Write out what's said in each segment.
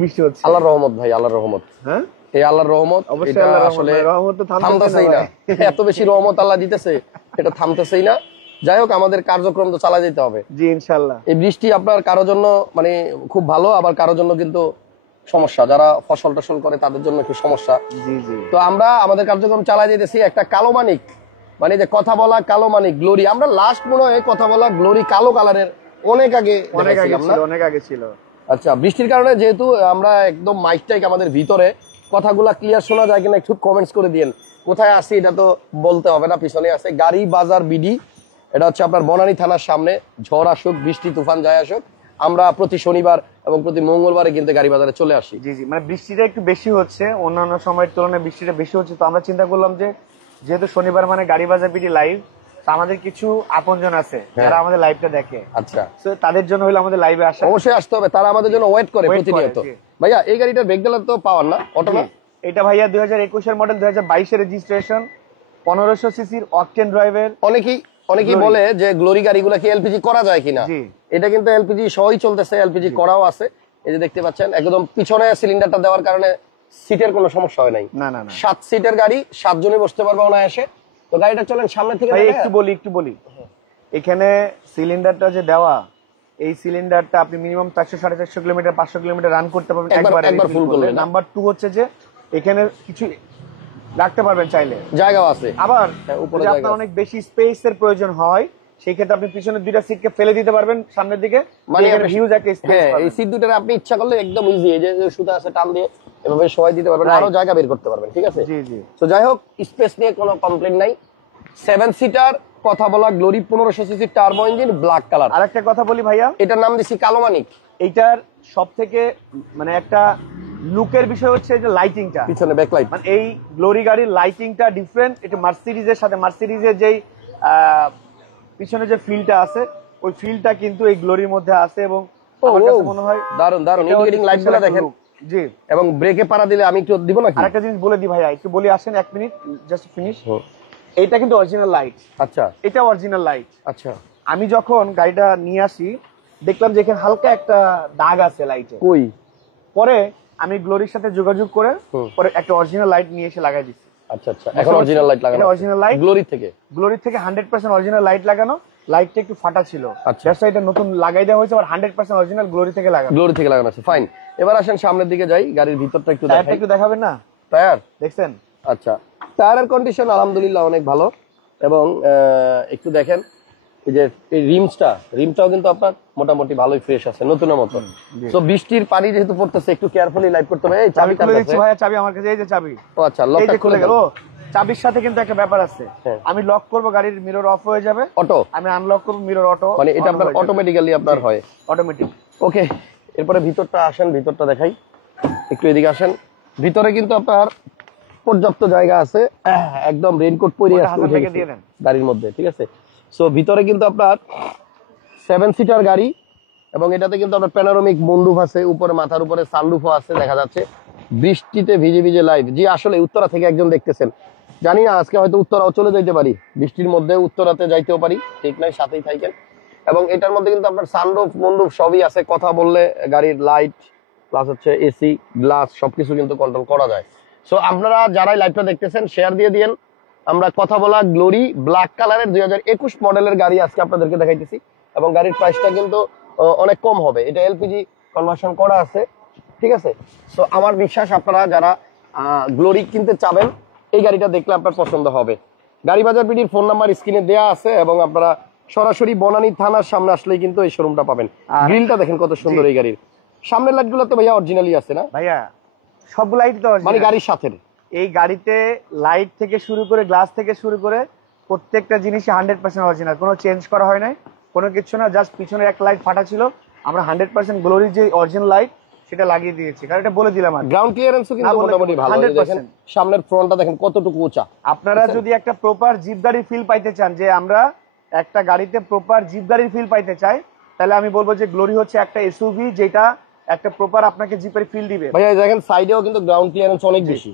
বৃষ্টি হচ্ছে। আল্লাহর রহমত ভাই, আল্লাহর রহমত। হ্যাঁ, এই আল্লাহর রহমত অবশ্যই আল্লাহর রহমত। রহমত তো থামতেছেই না, এত বেশি রহমত আল্লাহ দিতেছে, এটা থামতেছেই না। যাই হোক, আমাদের কার্যক্রম তো চালা যেতে হবে। জি ইনশাআল্লাহ। এই বৃষ্টি আপনার কারোর জন্য মানে খুব ভালো, আবার কারোর জন্য কিন্তু সমস্যা। যারা ফসল টসল করে তাদের জন্য একটু সমস্যা। জি জি। তো আমরা আমাদের কার্যক্রম চালাই যেতেছি। একটা কালো মানিক, মানে যে কথা বলা কালো মানিক গ্লোরি, আমরা লাস্ট মনে হয় কথা বলা গ্লোরি কালো কালারের অনেক আগে ছিল। আচ্ছা, বৃষ্টির কারণে যেহেতু আমরা একদম মাইক টাইক আমাদের ভিতরে, কথাগুলা ক্লিয়ার শোনা যায় কিনা একটু কমেন্টস করে দিন। কোথায় আসি এটা তো বলতে হবে না, পিছনে আছে গাড়ি বাজার বিডি। এটা হচ্ছে আপনার বনানী থানার সামনে। ঝড় আসুক, বৃষ্টি তুফান যায় আসুক, আমরা প্রতি শনিবার এবং প্রতি মঙ্গলবারে কিন্তু গাড়ি বাজারে চলে আসি। জি জি, মানে বৃষ্টিটা একটু বেশি হচ্ছে, অন্যান্য সময়ের তুলনায় বৃষ্টিটা বেশি হচ্ছে। তো আমরা চিন্তা করলাম যে যেহেতু শনিবার মানে গাড়ি বাজার বিডি লাইভ, আমাদের কিছু আপনজন আছে যারা আমাদের লাইভটা দেখে। আচ্ছা, তো তাদের জন্য হলো আমাদের লাইভে আসা। অবশ্যই আসতে হবে, তারা আমাদের জন্য ওয়েট করে প্রতিনিয়ত। ভাইয়া এই গাড়িটার ব্রেক তো পাওয়ার না অটো না? এটা ভাইয়া 2021 এর মডেল, 2022 এর রেজিস্ট্রেশন, 1500 সিসির অকটেন ড্রাইভের। অনেকেই বলে যে গ্লোরি গাড়িগুলা কি এলপিজি করা যায় কিনা। এটা কিন্তু এলপিজি সহই চলতেছে, এলপিজি করাও আছে। এই যে দেখতে পাচ্ছেন, একদম পিছনে সিলিন্ডারটা দেওয়ার কারণে সিটের কোনো সমস্যা হয় নাই। না না না, 7 সিটের গাড়ি, 7 জনই বসতে পারবে অনায়াসে। তো গাড়িটা চলেন সামনে থেকে একটু বলি এখানে সিলিন্ডারটা যে দেওয়া, এই সিলিন্ডারটা আপনি মিনিমাম 400-450 কিলোমিটার 500 কিলোমিটার রান করতে পারবেন একবার ফুল করলে। নাম্বার 2 হচ্ছে যে এখানে কিছু রাখতে পারবেন চাইলে, জায়গাও আছে। আবার উপরে আপনার অনেক বেশি স্পেসের প্রয়োজন হয়, সেই ক্ষেত্রে আপনি পিছনের দুইটা সিটকে ফেলে দিতে পারবেন সামনের দিকে, মানে হিউজ একটা স্পেস। হ্যাঁ, এই সিট দুটোর আপনি ইচ্ছা করলে একদম ইজি, এই যে সুতা আছে টান দিয়ে এভাবে সবাই দিতে পারবেন, আরো জায়গা বের করতে পারবেন। ঠিক আছে, জি জি। তো যাই হোক, স্পেস নিয়ে কোনো কমপ্লেইন নাই। 7 সিটার কথা বলা glory 1500 CC turbo engine, black colour. আরেকটা কথা বলি ভাইয়া, এটার নাম দিছি কালো মানিক। এইটার সবথেকে মানে একটা লুকের বিষয় হচ্ছে যে লাইটিংটা, পিছনে ব্যাকলাইট। মানে এই গ্লোরি গাড়ির লাইটিংটা ডিফারেন্ট। এটা মার্সিডিজের সাথে, মার্সিডিজের যেই পিছনে যে ফিলটা আছে, ওই ফিলটা কিন্তু এই গ্লোরির মধ্যে আছে। এবং আমার কাছে মনে হয় দারুন দারুন ইন্ডিকেটিং লাইটগুলো দেখেন। জি, এবং ব্রেকে পাড়া দিলে আমি একটু দিব নাকি? আরেকটা জিনিস বলে দি ভাইয়া, একটু বলি, আসেন 1 মিনিট জাস্ট ফিনিশ। এটা কিন্তু অরিজিনাল লাইট। আচ্ছা, এটা অরিজিনাল লাইট। আচ্ছা, আমি যখন গাড়িটা নিয়ে আসি দেখলাম যে এখানে হালকা একটা দাগ আছে লাইটে। কই? পরে আমি গ্লোরির সাথে যোগাযোগ করে পরে একটা অরিজিনাল লাইট নিয়ে এসে লাগাই দিচ্ছি। আচ্ছা আচ্ছা, এখন অরিজিনাল লাইট লাগানো। এটা অরিজিনাল লাইট, গ্লোরি থেকে 100% অরিজিনাল লাইট লাগানো। লাইটটা একটু ফাটা ছিল, আচ্ছা, এটা নতুন লাগাই দেওয়া হয়েছে, আর 100% অরিজিনাল গ্লোরি থেকে লাগানো আছে। ফাইন, এবার আসেন সামনের দিকে যাই, গাড়ির ভিতরটা একটু দেখাই। একটু দেখাবেন না? টায়ার দেখছেন? আচ্ছা, টায়ারের কন্ডিশন আলহামদুলিল্লাহ অনেক ভালো। এবং একটু দেখেন এই যে এই রিমটাও কিন্তু আপনার মোটামুটি ভালোই ফ্রেশ আছে, নতুনের মতো। তো বৃষ্টির পানি যেহেতু পড়তেছে, একটু কেয়ারফুলি লাইভ করতে হবে। এই চাবি খুলে দিচ্ছি ভাইয়া, চাবি আমার কাছে, এই যে চাবি। ও আচ্ছা, লকটা খুলে গেল। চাবির সাথে কিন্তু একটা ব্যাপার আছে, আমি লক করব, গাড়ির মিরর অফ হয়ে যাবে, অটো। আমি আনলক করব, মিরর অটো, মানে এটা আপনার অটোমেটিক্যালি আপনার হয়, অটোমেটিক। ওকে, এরপরে ভিতরটা আসেন, ভিতরটা দেখাই। একটু এদিকে আসেন। ভিতরে কিন্তু আপনার পর্যাপ্ত জায়গা আছে, একদম রেইনকোট পরে আসতে গাড়ির মধ্যে। ঠিক আছে, সো ভিতরে কিন্তু আপনার 7 সিটার গাড়ি, এবং এটাতে কিন্তু আপনার প্যানোরামিক মুন্ডুফ আছে, উপরে মাথার উপরে সানরুফও আছে, দেখা যাচ্ছে। বৃষ্টিতে ভিজে ভিজে লাইভ। জি, আসলে উত্তরা থেকে একজন দেখতেছেন, জানি না আজকে হয়তো উত্তরাও চলে যাইতে পারি, বৃষ্টির মধ্যে উত্তরাতে যাইতেও পারি, ঠিক নাই, সাথেই থাকেন। এবং এটার মধ্যে কিন্তু আপনার সানরুফ মুন্ডুফ সবই আছে, কথা বললে গাড়ির লাইট প্লাস হচ্ছে এসি গ্লাস সবকিছু কিন্তু কন্ট্রোল করা যায়। সো আপনারা যারাই লাইভটা দেখতেছেন শেয়ার দিয়ে দিয়েন। আমরা কথা বলা গ্লোরি ব্ল্যাক কালারের 2021 মডেলের গাড়ি আজকে আপনাদেরকে দেখাইতেছি, এবং গাড়ির প্রাইসটা কিন্তু অনেক কম হবে। এটা এলপিজি কনভার্সন করা আছে। ঠিক আছে, সো আমার বিশ্বাস আপনারা যারা গ্লোরি কিনতে চাবেন, এই গাড়িটা দেখলে আপনার পছন্দ হবে। গাড়ি বাজার বিডির ফোন নাম্বার স্ক্রিনে দেওয়া আছে, এবং আপনারা সরাসরি বনানী থানার সামনে আসলেই কিন্তু এই শোরুমটা পাবেন। গ্রিলটা দেখেন কত সুন্দর এই গাড়ির। সামনের লাইটগুলো তো ভাইয়া অরিজিনালি আছে না ভাইয়া? সব লাইট তো মানে গাড়ির সাথে। এই গাড়িতে লাইট থেকে শুরু করে গ্লাস থেকে শুরু করে প্রত্যেকটা জিনিসই 100% অরিজিনাল, কোনো চেঞ্জ করা হয় নাই, কোনো কিছু না। জাস্ট পিছনে একটা লাইট ফাটা ছিল, আমরা 100% গ্লোরির যে অরিজিনাল লাইট সেটা লাগিয়ে দিয়েছি, কারণ এটা বলে দিলাম। আর গ্রাউন্ড ক্লিয়ারেন্সও কিন্তু মোটামুটি ভালো। দেখেন সামনের ফ্রন্টটা দেখেন কতটুকু উঁচা। আপনারা যদি একটা প্রপার জিপ গাড়ির ফিল পাইতে চান, যে আমরা একটা গাড়িতে প্রপার জিপ গাড়ির ফিল পাইতে চাই, তাহলে আমি বলবো যে গ্লোরি হচ্ছে একটা এসইউভি, যেটা একটা প্রপার আপনাকে জিপের ফিল দিবে। ভাইয়া দেখেন সাইডেও কিন্তু গ্রাউন্ড ক্লিয়ারেন্স অনেক বেশি।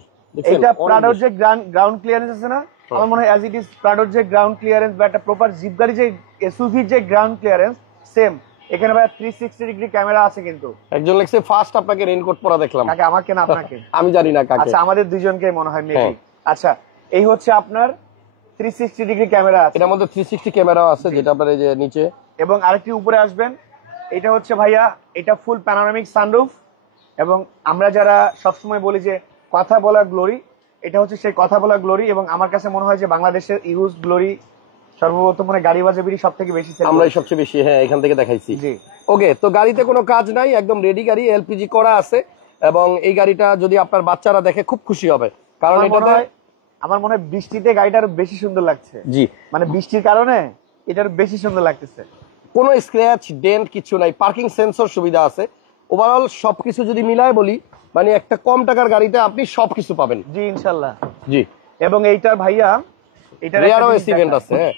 এটা প্রাডোর যে গ্রাউন্ড ক্লিয়ারেন্স আছে না, আমার মনে হয় অ্যাজ ইট ইজ প্রাডোর যে গ্রাউন্ড ক্লিয়ারেন্স বা একটা প্রপার জিপ গাড়ি যে এসইউভি যে গ্রাউন্ড ক্লিয়ারেন্স, সেম এখানে ভাই 360 ডিগ্রি ক্যামেরা আছে কিন্তু। একজন লেখছে ফার্স্ট আপনাকে রেইনকোট পরা দেখলাম। কাকে, আমাকে না আপনাকে? আমি জানি না কাকে। আচ্ছা আমাদের দুইজনকে মনে হয় মেবি। আচ্ছা এই হচ্ছে আপনার 360 ডিগ্রি ক্যামেরা আছে। এটার মধ্যে 360 ক্যামেরাও আছে, যেটা আপনার এই যে নিচে। এবং আরেকটি উপরে আসবেন, এটা হচ্ছে ভাইয়া, এটা ফুল প্যানোরামিক সানরুফ। এবং আমরা যারা সবসময় বলি যে কথা বলা গ্লোরি, এটা হচ্ছে সেই কথা বলা গ্লোরি। এবং আমার কাছে মনে হয় যে বাংলাদেশের ইউজ গ্লোরি সর্বপ্রথম মানে গাড়ি বাজা বিড়ি সব থেকে বেশি সেল, আমরাই সবচেয়ে বেশি। হ্যাঁ, এখান থেকে দেখাইছি। জি ওকে, তো গাড়িতে কোনো কাজ নাই, একদম রেডি গাড়ি, এলপিজি করা আছে। এবং এই গাড়িটা যদি আপনার বাচ্চারা দেখে খুব খুশি হবে, কারণ আমার মনে হয় বৃষ্টিতে গাড়িটা আরো বেশি সুন্দর লাগছে। জি, মানে বৃষ্টির কারণে এটার বেশি সুন্দর লাগতেছে। কোনো স্ক্র্যাচ ডেন্ট কিছু নাই, পার্কিং সেন্সর সুবিধা আছে। ওভারঅল সবকিছু যদি মিলায় বলি, মানে একটা কম টাকার গাড়িতে আপনি সবকিছু পাবেন। জি ইনশাআল্লাহ। জি, এবং এইটার ভাইয়া এটা রিয়ার এসি ভেন্ট আছে। হ্যাঁ,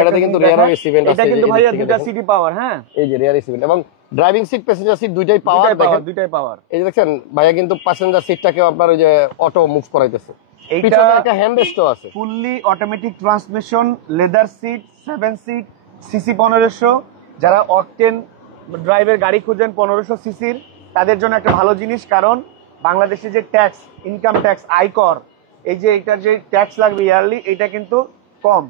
এটাতে কিন্তু রিয়ার এসি ভেন্ট আছে। এটা কিন্তু ভাইয়া দুটো সিটি পাওয়ার। হ্যাঁ, এই যে রিয়ার এসি ভেন্ট এবং ড্রাইভিং সিট, প্যাসেঞ্জার সিট দুইটাই পাওয়ার। দেখেন দুইটাই পাওয়ার। এই যে দেখেন ভাইয়া কিন্তু প্যাসেঞ্জার সিটটাকে আপনার ওই যে অটো মুভ করাইতেছে। এইটা পিছনে একটা হ্যান্ড রেস্টও আছে। Fully automatic transmission, leather seat, 7 seat, CC 1500। যারা অকটেন ড্রাইভের গাড়ি খুঁজেন 1500 সিসির, তাদের জন্য একটা ভালো জিনিস। কারণ বাংলাদেশে যে ট্যাক্স, ইনকাম ট্যাক্স, আয়কর, এই যে এটার যে ট্যাক্স লাগবে ইয়ারলি, এটা কিন্তু কম।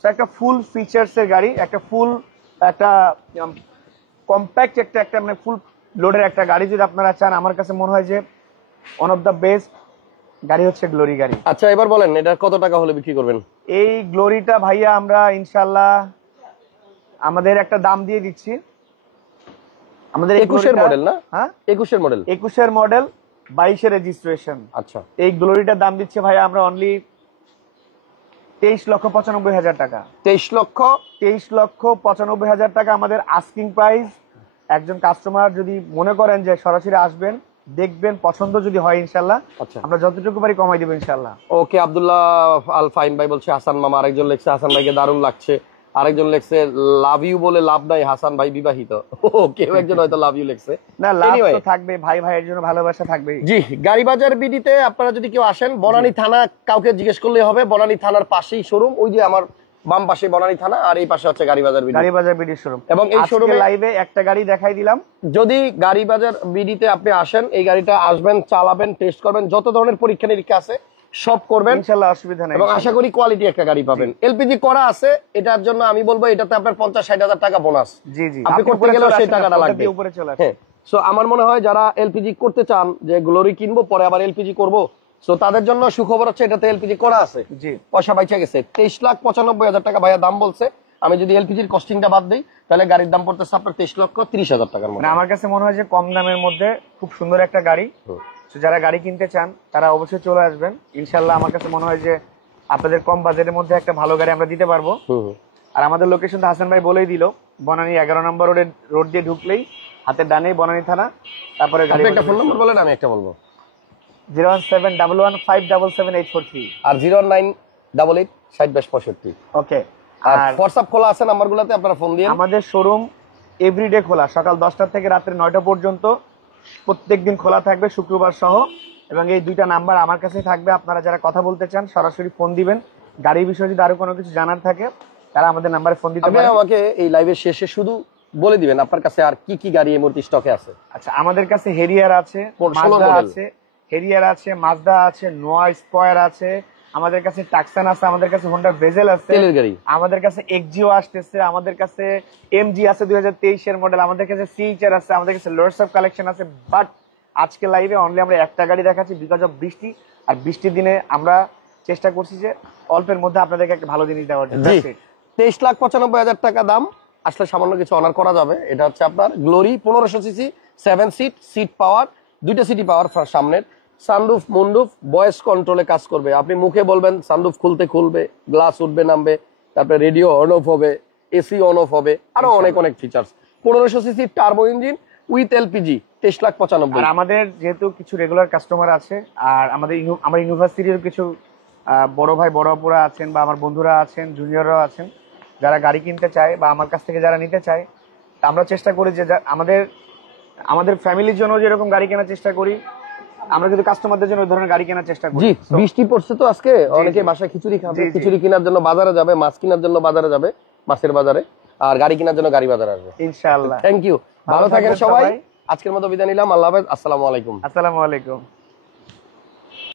তো একটা ফুল ফিচার্স এর গাড়ি, একটা ফুল একটা কম্প্যাক্ট একটা মানে ফুল লোডের একটা গাড়ি যদি আপনারা চান, আমার কাছে মনে হয় যে ওয়ান অফ দ্য বেস্ট গাড়ি হচ্ছে গ্লোরি গাড়ি। আচ্ছা এবার বলেন এটা কত টাকা হলে বিক্রি করবেন? এই গ্লোরিটা ভাইয়া আমরা ইনশাল্লাহ আমাদের একটা দাম দিয়ে দিচ্ছি। আমাদের 21-এর মডেল না? হ্যাঁ 21-এর মডেল। 21-এর মডেল, 22-এর রেজিস্ট্রেশন। আচ্ছা, এই গ্লোরিটার দাম দিচ্ছে ভাইয়া আমরা অনলি 23,95,000 টাকা। 23,95,000 টাকা আমাদের আস্কিং প্রাইস। একজন কাস্টমার যদি মনে করেন যে সরাসরি আসবেন, দেখবেন, পছন্দ যদি হয় ইনশাল্লাহ আমরা যতটুকু পারি কমাই দেবো ইনশাল্লাহ। ওকে, আব্দুল্লাহ আল ফাইম ভাই বলছে হাসান মামা। আরেকজন লেখছে হাসান ভাইকে দারুণ লাগছে। আরেকজন লেখছে লাভ ইউ বলে লাভ নাই, হাসান ভাই বিবাহিত। কেউ একজন হয়তো লাভ ইউ লেখছে। না, লাভ তো থাকবে, ভাই ভাইয়ের জন্য ভালোবাসা থাকবে। জি, গাড়ি বাজার বিডিতে আপনারা যদি কেউ আসেন, বনানী থানা কাউকে জিজ্ঞেস করলে হবে। বনানী থানার পাশেই শোরুম, ওই যে আমার বাম পাশে বনানী থানা, আর এই পাশে হচ্ছে গাড়ি বাজার বিডি। গাড়ি বাজার বিডি শোরুম। এবং এই শোরুমে লাইভে একটা গাড়ি দেখাই দিলাম। যদি গাড়ি বাজার বিডিতে আপনি আসেন, এই গাড়িটা আসবেন, চালাবেন, টেস্ট করবেন, যত ধরনের পরীক্ষা নিরীক্ষা আছে সব করবেন ইনশাআল্লাহ, অসুবিধা নেই। এবং আশা করি কোয়ালিটি একটা গাড়ি পাবেন। এলপিজি করা আছে, এটার জন্য আমি বলবো এটাতে আপনার 50-60 হাজার টাকা বোনাস। জি জি, আপনি করতে গেলেও সেই টাকাটা লাগবে। উপরে চলে আসে। হ্যাঁ, সো আমার মনে হয় যারা এলপিজি করতে চান, যে গ্লোরি কিনবো পরে আবার এলপিজি করব, সো তাদের জন্য সুখবর হচ্ছে এটাতে এলপিজি করা আছে। জি, পয়সা বাইচা গেছে। 23,95,000 টাকা ভাইয়া দাম বলছে। আমি যদি এলপিজির কস্টিংটা বাদ দিই, তাহলে গাড়ির দাম পড়তেছে আপনার 23,30,000 টাকার মতো। আমার কাছে মনে হয় যে কম দামের মধ্যে খুব সুন্দর একটা গাড়ি। যারা গাড়ি কিনতে চান তারা অবশ্যই চলে আসবেন ইনশাল্লাহ। আমার কাছে মনে হয় যে আপনাদের কম বাজেটের মধ্যে একটা ভালো গাড়ি আমরা দিতে পারবো। আর আমাদের লোকেশনটা হাসান ভাই বলেই দিল, বনানী 11 নম্বর রোড দিয়ে ঢুকলেই হাতের ডানে বনানী থানা। তারপরে গাড়ি একটা ফোন নম্বর বলেন, আমি একটা বলবো। 01711577843 আর 098886065। ওকে। আর হোয়াটসঅ্যাপ খোলা আছে নাম্বারগুলোতে, আপনারা ফোন দিয়ে। আমাদের শোরুম এভরিডে খোলা, সকাল 10টা থেকে রাত্রে 9টা পর্যন্ত প্রত্যেকদিন খোলা থাকবে, শুক্রবার সহ। এবং এই দুইটা নাম্বার আমার কাছে থাকবে। আপনারা যারা কথা বলতে চান সরাসরি ফোন দিবেন। গাড়ির বিষয়ে যদি আরো কোনো কিছু জানার থাকে তারা আমাদের নাম্বারে ফোন দিতে পারেন। আমাকে এই লাইভের শেষে শুধু বলে দিবেন আপনার কাছে আর কি কি গাড়ি এই মুহূর্তে স্টকে আছে। আচ্ছা, আমাদের কাছে হেরিয়ার আছে, মাজদা আছে, হেরিয়ার আছে, মাজদা আছে, নোয়া স্কয়ার আছে, আমাদের কাছে টাকসান আছে, আমাদের কাছে হোন্ডা ভেজেল আছে, আমাদের কাছে এক্সজিও আসতেছে, আমাদের কাছে এমজি আছে 2023 এর মডেল, আমাদের কাছে সিএইচআর আছে, আমাদের কাছে লোডস অফ কালেকশন আছে। বাট আজকে লাইভে অনলি আমরা একটা গাড়ি দেখাচ্ছি বিকজ অফ বৃষ্টি। আর বৃষ্টির দিনে আমরা চেষ্টা করছি যে অল্পের মধ্যে আপনাদেরকে একটা ভালো জিনিস দেওয়ার জন্য। 23,95,000 টাকা দাম, আসলে সামান্য কিছু অনার করা যাবে। এটা হচ্ছে আপনার Glory 1500 CC, 7 seat, seat power, দুইটা সিটি পাওয়ার সামনের, সানরুফ মুনরুফ ভয়েস কন্ট্রোলে কাজ করবে। আপনি মুখে বলবেন সানরুফ খুলতে খুলবে, গ্লাস উঠবে নামবে, তারপরে রেডিও অন অফ হবে, এসি অন অফ হবে, আরো অনেক অনেক features. 1500 CC turbo engine with LPG, 23,95,000। আর আমাদের যেহেতু কিছু রেগুলার কাস্টমার আছে, আর আমার ইউনিভার্সিটির কিছু বড় ভাই বড় আপুরা আছেন, বা আমার বন্ধুরা আছেন, জুনিয়ররাও আছেন, যারা গাড়ি কিনতে চায় বা আমার কাছ থেকে যারা নিতে চায়, আমরা চেষ্টা করি যে আমাদের ফ্যামিলির জন্য যেরকম গাড়ি কেনার চেষ্টা করি, আমরা কিন্তু কাস্টমারদের জন্য ওই ধরনের গাড়ি কেনার চেষ্টা করি। বৃষ্টি পড়ছে তো আজকে, অনেকে বাসায় খিচুড়ি খাবে, খিচুড়ি কেনার জন্য বাজারে যাবে, মাছ কেনার জন্য বাজারে যাবে, মাছের বাজারে। আর গাড়ি কেনার জন্য গাড়ি বাজার আসবে। ইনশাআল্লাহ। থ্যাংক ইউ, ভালো থাকেন সবাই। আজকের মতো বিদায় নিলাম, আল্লাহ হাফেজ, আসসালামু আলাইকুম। আসসালামু আলাইকুম।